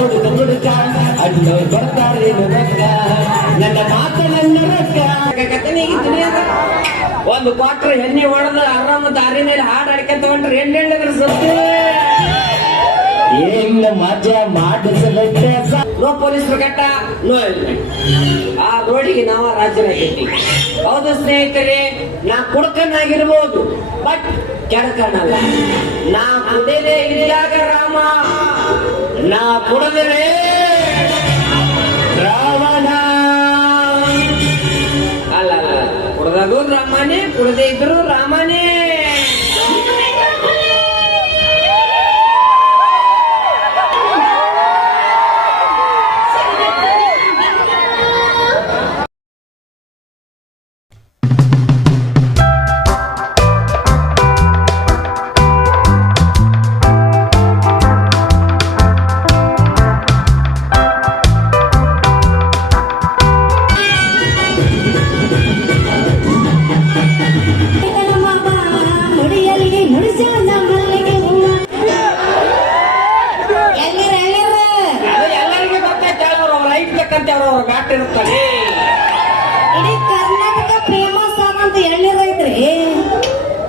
ಹುಡುಗ ಹುಡುಗ ಅಣ್ಣವ್ರು ಬರ್ತಾರೆ ರೊಕ್ಕ ನನ್ನ ಮಾತು ನನ್ನ ರೊಕ್ಕ. ಒಂದು ಕ್ವಾಟ್ರ್ ಎಣ್ಣೆ ಹೊಡೆದು ಆರಾಮ ದಾರಿ ಮೇಲೆ ಹಾಡು ಹಾಡ್ಕೊಂತ ತಗೊಂಡ್ರೆ ಎಣ್ಣೆ ಎಣ್ಣೆ ಸತ್ತು ಏನ್ ಮಜಾ ಮಾಡಿಸಲಕ್ಕ ನೋ ಪೊಲೀಸ್ ಕಟ್ಟ ನೋ ಆ ರೋಡಿಗೆ ನಾವ ರಾಜ್ಯರಾಗಿರ್ತೀವಿ ಹೌದು ಸ್ನೇಹಿತರೆ ನಾ ಕುಡ್ಕನಾಗಿರ್ಬೋದು ಬಟ್ ಕೆಡಕನಲ್ಲ. ನಾ ಕುಡಿದೇ ಇದ್ದಾಗ ರಾಮ. ನಾ ಕುಡದರೆ ರಾವಣ. ಅಲ್ಲ ಅಲ್ಲ ಕುಡ್ದಾಗೂ ರಾಮನೇ ಕುಡದೇ ಇದ್ರು ರಾಮನೇ. ಅವ್ರು ಘಾಟ್ ಇರುತ್ತಾರೆ ಇಡೀ ಕರ್ನಾಟಕ ಫೇಮಸ್ ಆದಂತ ಎಳ್ನೀರ್ ಐತ್ರಿ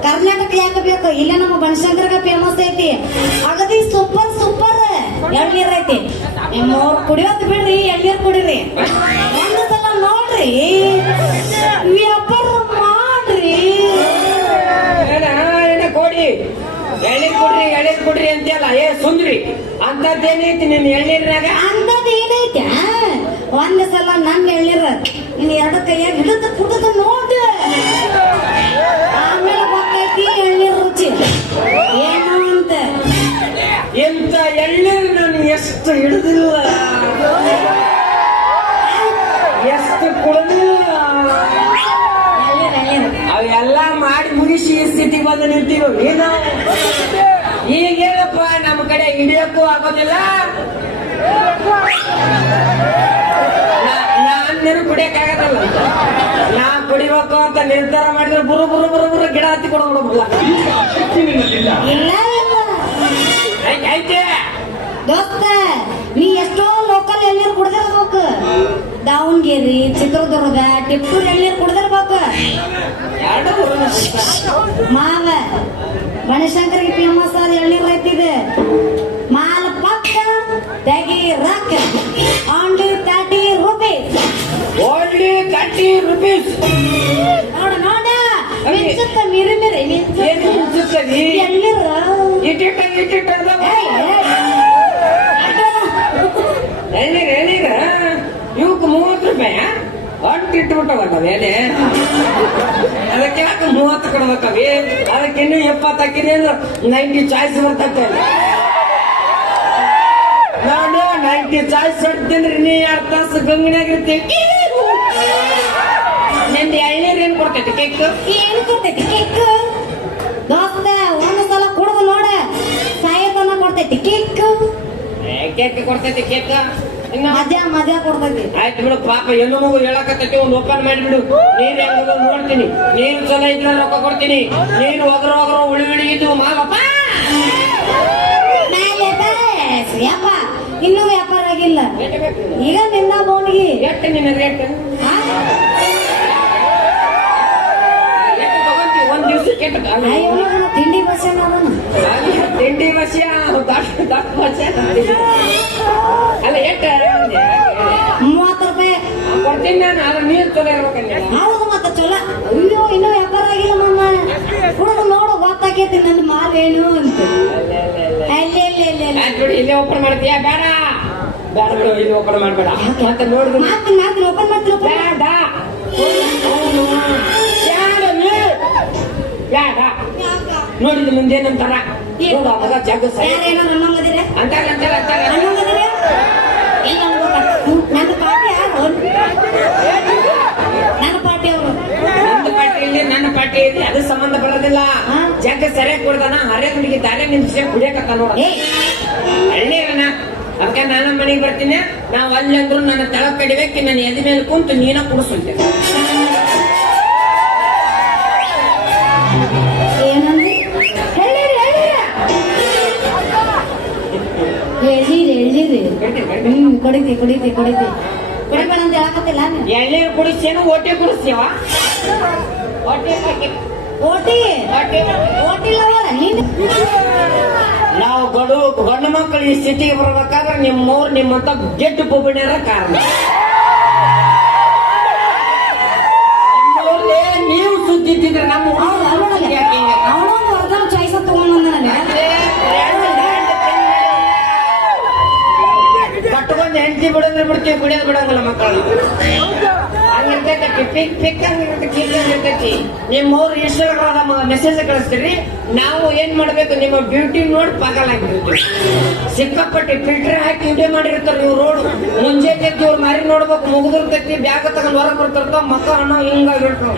ಕರ್ನಾಟಕ ಯಾಕೆ ಬೇಕು? ಇಲ್ಲೇ ನಮ್ಮ ಬನಶಂಕರ್ಗ ಫೇಮಸ್ ಐತಿ. ಅಗದಿ ಸೂಪರ್ ಸೂಪರ್ ಎಳ್ನೀರ್ ಐತಿ. ಕುಡಿಯೋದು ಬಿಡ್ರಿ ಎಳ್ನೀರ್ ಕುಡಿರಿ. ಒಂದು ಸಲ ನೋಡ್ರಿ. ವ್ಯಾಪಾರ ಮಾಡ್ರಿ. ಕೊಡಿ? ಎಳ್ನೀರ್ ಕುಡ್ರಿ ಎಳ್ನೀರ್ ಕುಡ್ರಿ ಅಂತೆಲ್ಲ ಏ ಸುಂದ್ರಿ. ಅಂತದ್ದೇನೈತಿ ನಿನ್ನ ಎಳ್ನೀರ್ನಾಗ ಅಂದದ್ ಏನೈತೆ ಒಂದ್ ಸಲ ನನ್ನ ಹೇಳಿರ ಇನ್ ಎರಡು ಕೈಯಾಗ ಹಿಡಿದು ಕುಡಿದು ನೋಡಿ ಆಮೇಲೆ ಗೊತ್ತೈತಿ ಎಳ್ನೀರ್ ರುಚಿ. ಏನು ಅಂತ? ಎಂತ ಎಳ್ನೀರ್ ನಾನು ಎಷ್ಟು ಹಿಡಿದಿಲ್ಲ. ಎಷ್ಟು ಕುಡಿದಿಲ್ಲ. ಅವೆಲ್ಲ ಮಾಡಿ ಮುಗಿಸಿ ಸ್ಥಿತಿ ಬಂದು ನಿಂತೀವಿ. ಈಗ ಏನಪ್ಪಾ, ನಮ್ಮ ಕಡೆ ಹಿಡಿಯಕ್ಕೂ ಆಗೋದಿಲ್ಲ. ನೀನು ಕುಡಿಯಕ್ಕಾಗದಲ್ಲ ನಾ ಕುಡಿಬೇಕು ಅಂತ ನಿರ್ಧಾರ ಮಾಡಿದ್ರೆ ಬುರು ಬುರು ಬುರು ಬುರು ಗಿಡ ಹತ್ತಿ ಇಲ್ಲ ಐತೆ ದೋಸ್ತ ನೀ ಎಷ್ಟೋ ಲೋಕಲ್ ಎಳ್ನೀರು ಕುಡ್ದಿರ್ಬೇಕು. ದಾವಣಗೆರೆ ಚಿತ್ರದುರ್ಗ ಟಿಪ್ಪೂರ್ ಎಳ್ನೀರು ಕುಡ್ದಿರ್ಬೇಕು. ಮಾವ ಬನಶಂಕರಿಗೆ ಫೇಮಸ್ ಎಳ್ನೀರ್ ಇಟ್ಟಿಟ್ಟ ಇಟ್ಟಿಟ್ಟ. ಎಣ್ಣೀರ್ ಎಣ್ಣೀರ್ ಇವಕ್ಕೆ ಮೂವತ್ತು ರೂಪಾಯಿ ಒಟ್ಟು ಇಟ್ಬಿಟ್ಟವಲ್ಲ ಎಲೆ ಅದಕ್ಕೆ ಯಾಕೆ ಮೂವತ್ತು ಕೊಡ್ಬೇಕವಿ ಅದಕ್ಕೆ ಇನ್ನೂ ಎಪ್ಪತ್ತು ಹಾಕಿನಿ ಅಂದ್ರೆ ನೈಂಟಿ ಚಾಯ್ಸ್ ಬರ್ತೈತೆ. ನಾನು ನೈಂಟಿ ಚಾಯ್ಸ್ ಹೊಡ್ತೀನಿ ನೀ ಎರಡು ತಾಸು ಗಂಗನಾಗಿರ್ತೀವಿ ನಿಂದ ಎಳ್ನೀರ್ ಏನ್ ಕೊಡ್ತೈತಿ ಕೇಕ್ ಏನ್ ಕೊಡ್ತೈತಿ ಕೇಕ್ ದೋಸ್ತ ಕೇಕ್ ಕೊಡ್ತೈತಿ ಕೇಕ್? ಇನ್ನ? ಮಜಾ ಮಜಾ ಕೊಡ್ತೈತಿ. ಆಯ್ತು ಬಿಡು ಪಾಪ ಮಗು ಹೇಳಕತ್ತೈತಿ ಒಂದು ಓಪನ್ ಮಾಡಿಬಿಡು ನೀನ್ ಹೆಂಗದ ನೋಡ್ತೀನಿ. ನೀರು ಚಲೋ ಇದ್ರ ರೊಕ್ಕ ಕೊಡ್ತೀನಿ. ನೀರು ಒಗರ ಒಗರ ಉಳಿ ಉಳಿ ಇದ್ದು ಮಾವಪ್ಪ ಯಪ್ಪ ಇನ್ನೂ ವ್ಯಾಪಾರ ಆಗಿಲ್ಲ. ಈಗ ನಿನ್ನ ಬೋನ್ಗಿ ಎಷ್ಟು ನಿನ್ನ ರೇಟ್ ಆ? ಎಷ್ಟು ತಗೊಂತೀವಿ ಒಂದ್ ದಿವ್ಸಕ್ಕೆ ಎಷ್ಟು ಅಯ್ಯೋ ಇವ್ನು ತಿಂಡಿ ಬಸ್ ಅವನು. ತಿಂಡಿ ದಷ್ಟ ದಷ್ಟ ಬಸ್ಯ ಅಲ್ಲ ಎಟ್ಟ ಮೂವತ್ತು ರೂಪಾಯಿ. ಕೊಡ್ತೀನಿ ನಾನು ಅದ್ರ ನೀರು ಚಲೋ ಇರ್ಬೇಕಂದ್ರೆ ಹೌದು ಮತ್ತೆ ಚಲೋ. ಅಯ್ಯೋ ಇನ್ನೂ ವ್ಯಾಪಾರ ಆಗಿಲ್ಲ ಮಮ್ಮ ಕುಡಿದು ನೋಡು ಗೊತ್ತಾಕೈತಿ ನನ್ನ ಮಾಲ್ ಏನು ಅಂತ. ಅಲ್ಲಿ ಅಲ್ಲಿ ಅಲ್ಲಿ ಅಲ್ಲಿ ಇಲ್ಲೇ ಓಪನ್ ಮಾಡ್ತೀಯಾ? ಬೇಡ. ಬೇಡ ಬಿಡು ಇಲ್ಲಿ ಓಪನ್ ಮಾಡಬೇಡ. ಮತ್ತೆ ನೋಡಿದ್ರು ಮಾಡ್ತೀನಿ ಮಾಡ್ತೀನಿ ಓಪನ್ ಮಾಡ್ತೀನಿ ಬೇಡ. ಬೇಡ ನೋಡಿದ ಮುಂದೆ ಏನಂತಾರ ಮಗ ನನ್ನಂಗದಿರೆ ಅಂತಾರ ನನ್ನ ಪಾಟಿ ಯಾರು? ನನ್ನ ಪಾಟಿ ಅವರು? ನನ್ನ ಪಾಟಿ ಇಲ್ಲಿ ನನ್ನ ಪಾಟಿ ಇಲ್ಲಿ. ಅದು ಸಂಬಂಧ ಬರೋದಿಲ್ಲ ಜಗ ಜಗ್ಗ ಸರಿಯಾಗಿ ಕೊಡ್ದಾನ. ಹರೇ ಹುಡುಗಿ ದಾರೆ ನಿಮಿಷ ಕುಡಿಯಕತ್ತ ನೋಡ. ಹಳ್ಳಿರನ ಅದಕ್ಕೆ ನಾನು ಮನೆಗೆ ಬರ್ತೀನಿ. ನಾವು ಅಲ್ಲಿ ಅಂದ್ರು ನನ್ನ ತಳ ಕಡಿಬೇಕು. ನನ್ನ ಎದೆ ಮೇಲೆ ಕುಂತು ನೀನ ಕುಡಿಸುತ್ತೆ. ಕುಡಿತಿ ಕುಡಿತಿ ಕುಡಿತಿ. ಕುಡಿಬೇಡ ಅಂತ ಹೇಳಕತ್ತಿಲ್ಲ ನೀನ್. ಎಳ್ನೀರು ಕುಡಿಸ್ತೇನು ಓಟೆ ಕುಡಿಸ್ತೀವ ಹೊಟ್ಟೆ ಓಟಿ? ಓಟಿ ಲವರ ನೀನ್? ನಾವು ಗಡು ಗಂಡು ಮಕ್ಕಳು ಈ ಸ್ಥಿತಿಗೆ ಬರ್ಬೇಕಾದ್ರೆ ನಿಮ್ಮವ್ರು ನಿಮ್ಮಂತ ಗೆಡ್ಡು ಬೊಬ್ಬಣ್ಯಾರ ಕಾರಣ. ನೀವು ನೀವು ಸುದ್ದಿದ್ದಿದ್ರೆ ನಮ್ಮ ಹೌದು ಅಲ್ವಲ್ಲ ಯಾಕೆ ಹಿಂಗೆ? ಅವನೊಂದು ಒರ್ಜಿನಲ್ ಚಾಯ್ಸ್ ತಗೊಂಡ್ ಬಂದಾನೆ ಕಟ್ಕೊಂಡ್ ಹೆಂಡತಿ ಬಿಡ್ತೀವಿ ಕುಡಿಯೋದು ಬಿಡಂಗಿಲ್ಲ ಮಕ್ಕಳು. ಪಿಕ್ ಪಿಕ್ ಹಂಗಿರ್ತೈತಿ ನಿಮ್ಮವ್ರು ಇನ್ಸ್ಟಾಗ್ರಾಮ್ ಮೆಸೇಜ್ ಕಳಿಸ್ತೀರಿ. ನಾವು ಏನ್ ಮಾಡ್ಬೇಕು, ನಿಮ್ಮ ಬ್ಯೂಟಿ ನೋಡಿ ಪಾಗಲಾಗಿರ್ತೀವಿ ಸಿಕ್ಕಾಪಟ್ಟೆ ಫಿಲ್ಟರ್ ಹಾಕಿ ವಿಡಿಯೋ ಮಾಡಿರ್ತಾರೆ ನೀವು ರೋಡ್ ಮುಂಜಾನೆ ಇವ್ರು ಮಾರಿ ನೋಡ್ಬೇಕು, ಮುಗಿದಿರ್ತೈತಿ, ಬ್ಯಾಗ್ ತಗೊಂಡ್ ಹೊರಗೆ ಬರ್ತಿರ್ತಾವ, ಮಕ್ಕ ಹಣ ಹಿಂಗಾಗಿರ್ತಾವ